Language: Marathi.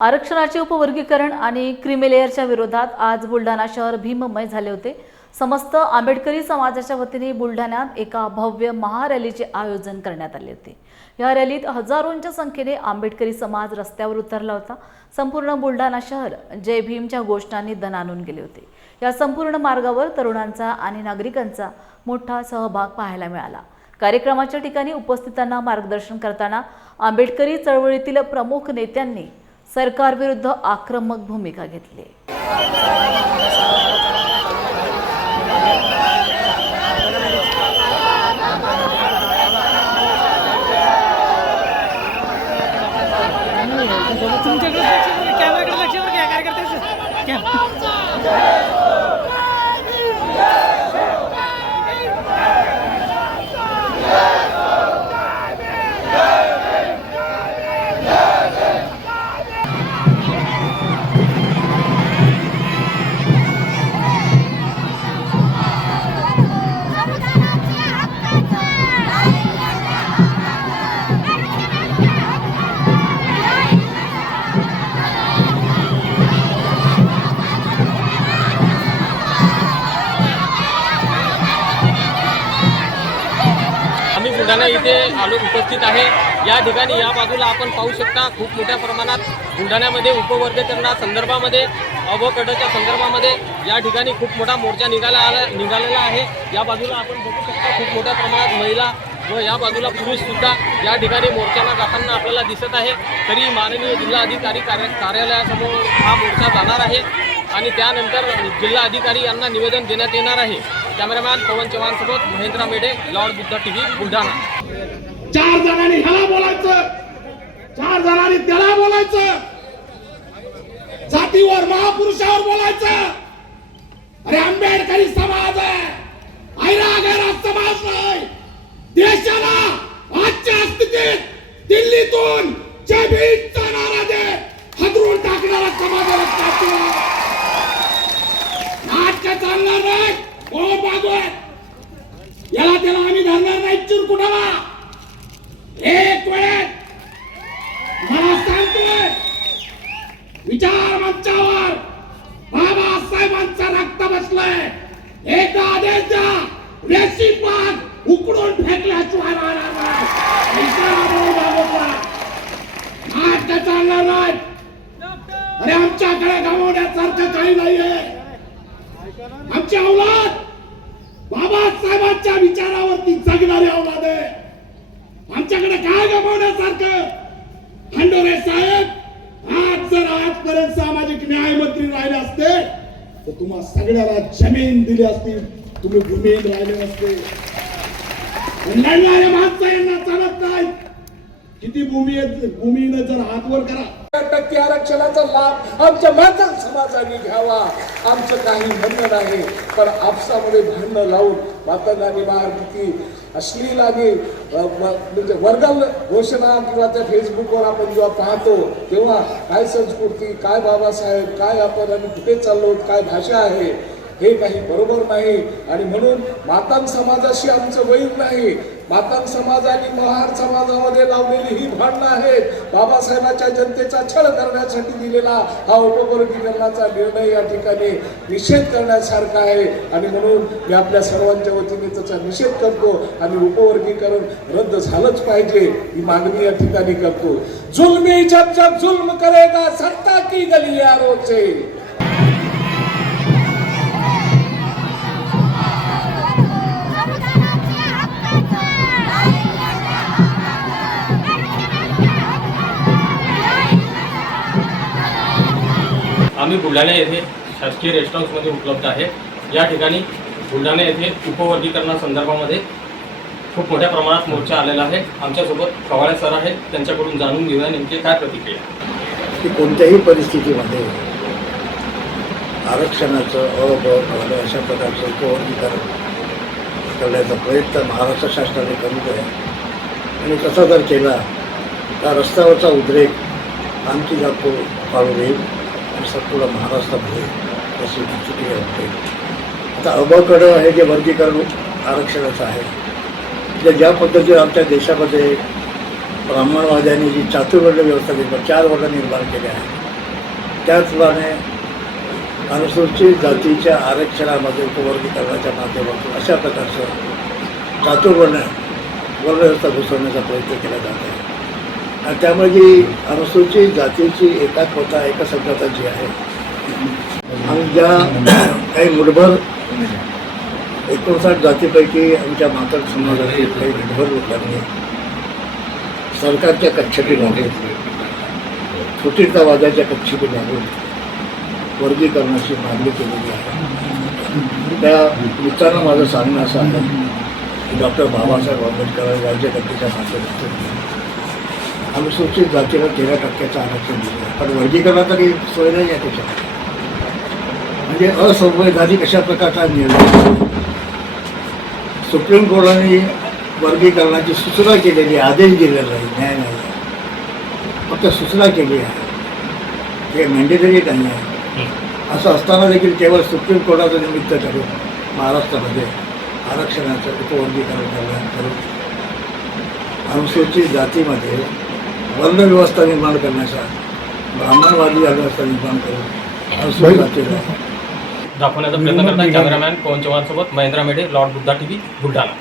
आरक्षणाचे उपवर्गीकरण आणि क्रिमिलेअरच्या विरोधात आज बुलढाणा शहर भीममय झाले होते। समस्त आंबेडकरी समाजाच्या वतीने बुलढाण्यात एका भव्य महारॅलीचे आयोजन करण्यात आले होते। या रॅलीत हजारोंच्या संख्येने आंबेडकरी समाज रस्त्यावर उतरला होता। संपूर्ण बुलढाणा शहर जय भीमच्या घोषणांनी दणाणून गेले होते। या संपूर्ण मार्गावर तरुणांचा आणि नागरिकांचा मोठा सहभाग पाहायला मिळाला। कार्यक्रमाच्या ठिकाणी उपस्थितांना मार्गदर्शन करताना आंबेडकरी चळवळीतील प्रमुख नेत्यांनी सरकारविरुद्ध आक्रमक भूमिका घेतली। बुलढाणा इथे उपस्थित आहे। या ठिकाणी या बाजूला आपण पाहू शकता खूप मोठ्या प्रमाणात बुलढाण्यामध्ये उपवर्गीकरणा संदर्भामध्ये अवकटाच्या संदर्भामध्ये या ठिकाणी खूप मोठा मोर्चा निघालेला आहे। या बाजूला आपण बघू शकता खूप मोठ्या प्रमाणात महिला व या बाजूला पुरुष सुद्धा या ठिकाणी मोर्चाला जाताना आपल्याला दिसत आहे। तरी माननीय जिल्हाधिकारी कार्यालयासमोर हा मोर्चा जाणार आहे आणि त्यानंतर जिल्हाधिकारी यांना निवेदन देण्यात येणार आहे। कॅमेरामॅन पवन चव्हाण सोबत महेंद्र मेढे, लॉर्ड बुद्ध टीव्ही, बुलढाणा। 4 जणांनी ह्याला बोलायचं, 4 जणांनी त्याला बोलायचं, जातीवर महापुरुषावर बोलायचं। अरे आंबेडकरी समाज आहे, ऐरागैरा समाज नाही। देशाला आजच्या स्थितीत दिल्लीतून जय भीमचा नारा दे हदरून टाकणारा समाज नाटक चालणार नाही। कोण मागोय याला त्याला आम्ही धरणार नाही चिरकुटाला। एक वेळ मला सांगतोय विचार मंचावर बाबासाहेबांचा रक्त बसलाय। एकदा आदेश द्या, रेशी पाक उकडून फेकल्याशिवाय राहणार नाही। नाटक चालणार नाही। अरे आमच्याकडे गमावण्यासारखं काही नाहीये। आमची औलाद बाबासाहेबांच्या विचारावरती जगणारी औलाद आहे। आमच्याकडे काय गमावण्यासारखं? खंडोरे साहेब आज जर आजपर्यंत सामाजिक न्याय मंत्री राहिले असते तर तुम्हा सगळ्याला जमीन दिली असती, तुम्ही भूमीहीन राहिले असते। लढणारे माणसं यांना चालत नाही। किती भूमीनं जर हातवर करा 10% आरक्षणाचा लाभ आमच्या मातंग समाजाने घ्यावा, आमचं काही म्हणणं नाही। पण आपसामध्ये भांडणं लावून मातंगाने महायुती अश्लील आणि म्हणजे वर्गल घोषणा किंवा त्या फेसबुकवर आपण जेव्हा पाहतो तेव्हा काय संस्कृती, काय बाबासाहेब, काय आपण आणि कुठे चाललो, काय भाषा आहे, हे काही बरोबर नाही। आणि म्हणून मातंग समाजाशी आमचं वैर नाही। मातंग समाज आणि महार समाजामध्ये लावलेली ही भांडणं आहेत। बाबासाहेबांच्या जनतेचा छळ करण्यासाठी दिलेला हा उपवर्गीकरणाचा निर्णय या ठिकाणी निषेध करण्यासारखा आहे आणि म्हणून मी आपल्या सर्वांच्या वतीने त्याचा निषेध करतो आणि उपवर्गीकरण रद्द झालंच पाहिजे ही मागणी या ठिकाणी करतो। जुल्मी जब जब जुल्म करेगा सत्ता की गलियारों से आम्ही बुलढाणा येथे शासकीय रेस्ट हाऊसमध्ये उपलब्ध आहे। या ठिकाणी बुलढाणा येथे उपवर्गीकरणासंदर्भामध्ये खूप मोठ्या प्रमाणात मोर्चा आलेला आहे। आमच्यासोबत कवाळे सर आहेत, त्यांच्याकडून जाणून घेऊया नेमके काय प्रतिक्रिया। की कोणत्याही परिस्थितीमध्ये आरक्षणाचं अशा प्रकारचं उपवर्गीकरण करण्याचा प्रयत्न महाराष्ट्र शासनाने करू नये आणि तसा जर केला तर रस्त्यावरचा उद्रेक आणखी जास्त वाढून येईल आणि संपूर्ण महाराष्ट्रामध्ये अशी प्रतिक्रिया होते। आता अबकडं हे जे वर्गीकरण आरक्षणाचं आहे, ज्या पद्धतीने आमच्या देशामध्ये ब्राह्मणवाद्यांनी जी चातुर्वर्ण व्यवस्था निर्माण 4 वर्ग निर्माण केले आहे त्याचप्रमाणे अनुसूचित जातीच्या आरक्षणामध्ये उपवर्गीकरणाच्या माध्यमातून अशा प्रकारचं चातुर्वर्ण वर्णव्यवस्था घुसवण्याचा प्रयत्न केला जात आहे. आणि त्यामुळे जी अनुसूचित जातीची एकात्मता एकसंघता जी आहे आणि ज्या काही मुठभर 59 जातीपैकी आमच्या मातृ समाजातील काही मुठभर लोकांनी सरकारच्या कच्छेपी लागून फुटीरतावादाच्या कच्छेपी लागून वर्गीकरणाची मागणी केलेली आहे. त्या मित्रांना माझं सांगणं असं आहे की डॉक्टर बाबासाहेब आंबेडकर राज्यघटनेच्या माध्यमातून अनुसूचित जातीला 13% आरक्षण दिलं आहे. पण वर्गीकरणाचा काही सोय नाही आहे त्याच्यामध्ये. म्हणजे असंवैधानिक अशा प्रकारचा निर्णय सुप्रीम कोर्टाने वर्गीकरणाची सूचना केलेली आहे, आदेश दिलेला आहे, न्याय नाही आहे, फक्त सूचना केली आहे, ते मॅन्डेटरी नाही आहे. असं असताना देखील केवळ सुप्रीम कोर्टाचं निमित्त करून महाराष्ट्रामध्ये आरक्षणाचं उपवर्गीकरण करून अनुसूचित जातीमध्ये वर्णव्यवस्था निर्माण करण्याचा ब्राह्मणवादी व्यवस्था निर्माण करून अनुसूचित जातीला दाखवण्याचा प्रयत्न करताय कॅमेरामॅन पवन चव्हाण सोबत महेंद्र मेढे, लॉर्ड बुद्धा टीव्ही, बुलढाणा.